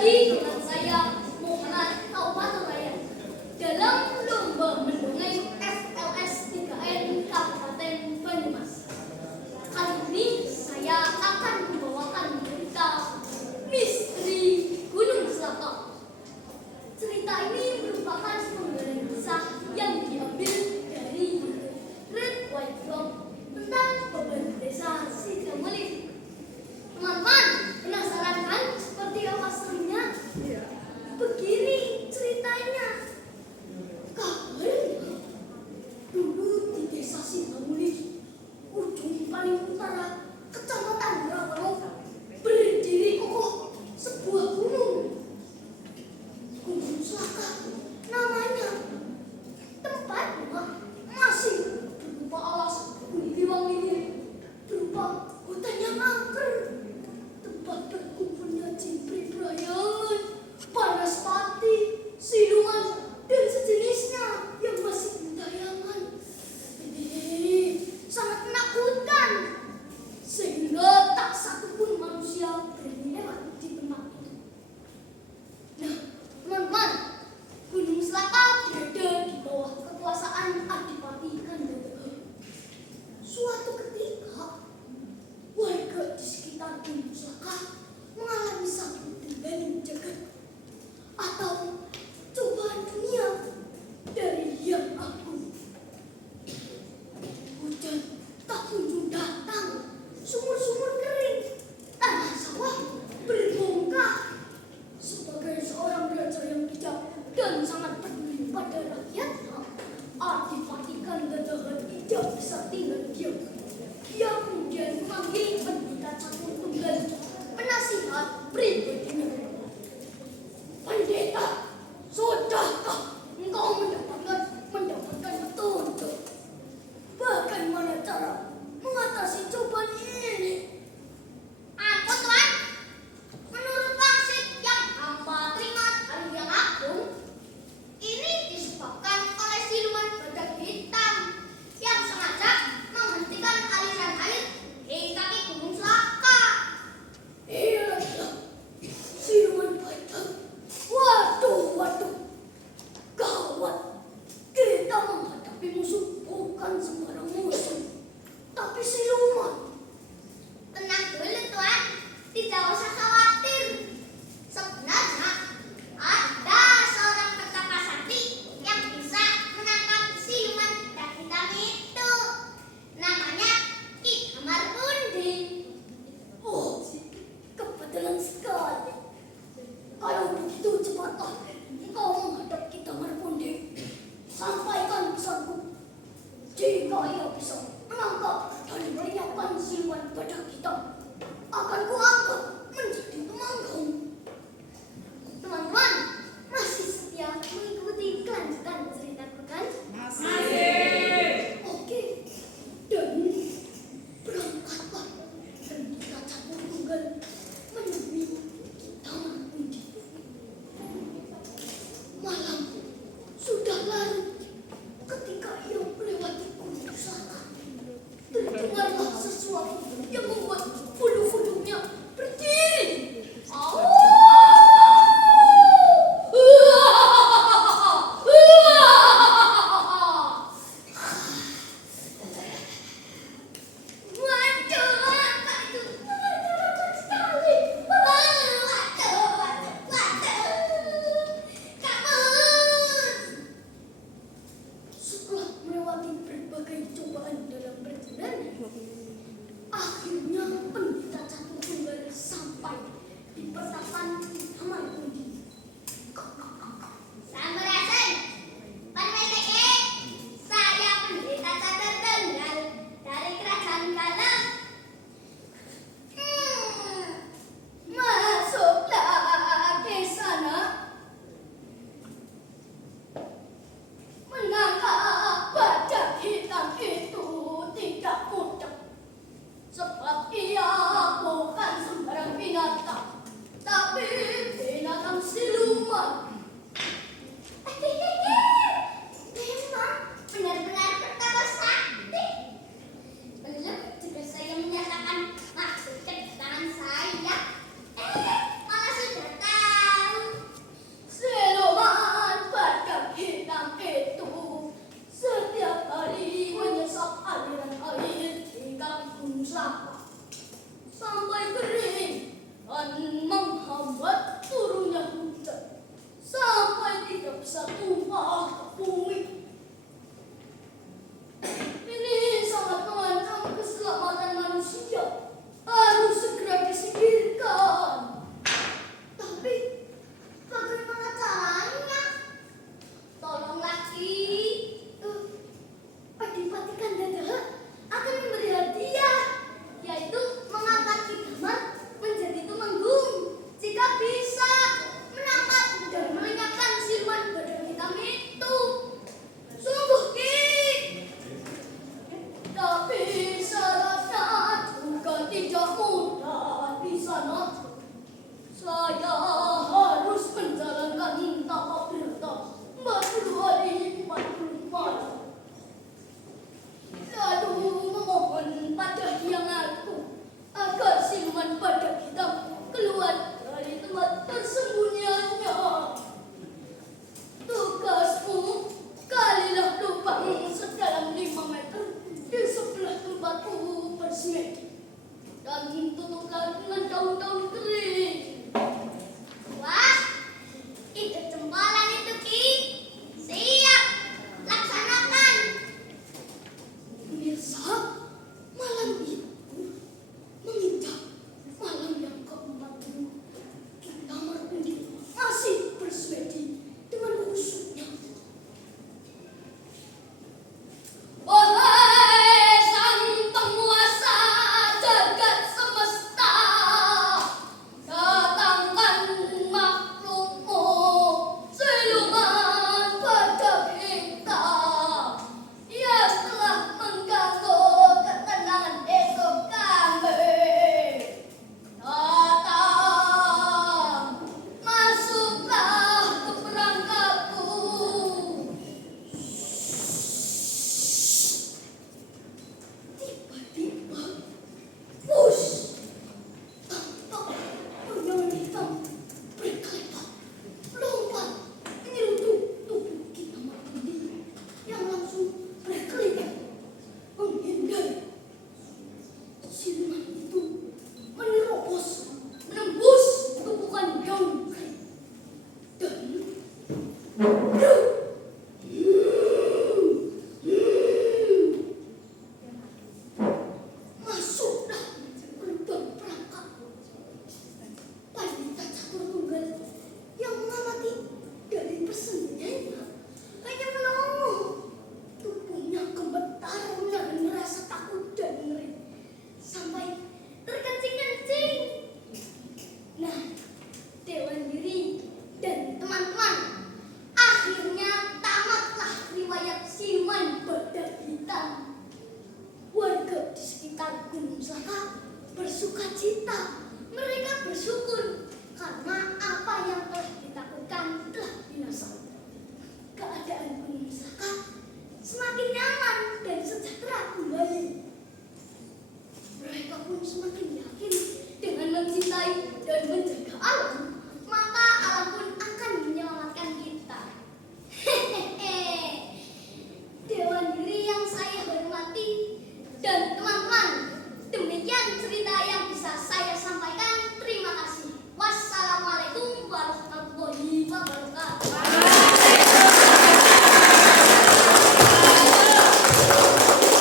lagi dengan saya Muhammad Taubatul Raya dalam lomba mendongeng FLS 3N Kabupaten Banyumas. Kali ini saya akan membawakan cerita Misteri Gunung Slaka. Cerita ini merupakan penggalan kisah yang diambil dari Red White Frog tentang beban desa Sidramaling. Teman-teman, penasaran kan seperti apa serunya? Begini ceritanya. Kabarnya dulu di desa Sidramaling, ujung paling utara Kecamatan Rawalong, berdiri kokoh sebuah gunung. Gunung Slaka namanya. Tempatnya masih berupa alas gunung ini, berupa hutan yang angker, tempat berkumpulnya Jimprit Brayangan, Banaspati, Siluman, dan sejenisnya yang masih gentayangan. Ini sangat menakutkan, sehingga tak satupun manusia berani lewat di tempat itu. Nah, teman-teman, Gunung Slaka berada di bawah kekuasaan Adipati Gandadara. Suatu ketika, warga di sekitar Gunung Slaka mengalami satu kendali jagat atau cobaan dunia dari Yang Agung. Hujan tak kunjung datang, sumur-sumur kering, tanah sawah berbongkar. Sebagai seorang raja yang bijak dan sangat peduli pada rakyatnya, Adipati Gandadara tidak bisa tinggal diam. Dia kemudian memanggil Pendeta Catur Tunggal, penasihat pribadinya. Pendeta, sudahkah engkau mendapatkan petunjuk? Bagaimana cara mengatasi cobaan ini? Ampun Tuan, menurut wangsit yang hamba terima dari Yang Agung, ini disebabkan oleh siluman badak hitam yang sengaja menghentikan aliran air di kaki Gunung Slaka. Iya, siluman badak. Waduh, gawat. Kita menghadapi musuh bukan sembarang musuh, tapi siluman. Tenang dulu Tuan, tidak usah khawatir. Sebenarnya ada seorang petaka sakti yang bisa menangkap siluman badak hitam itu. Namanya Ki Amarkundi. Oh, kebetulan sekali. Kalau begitu cepatlah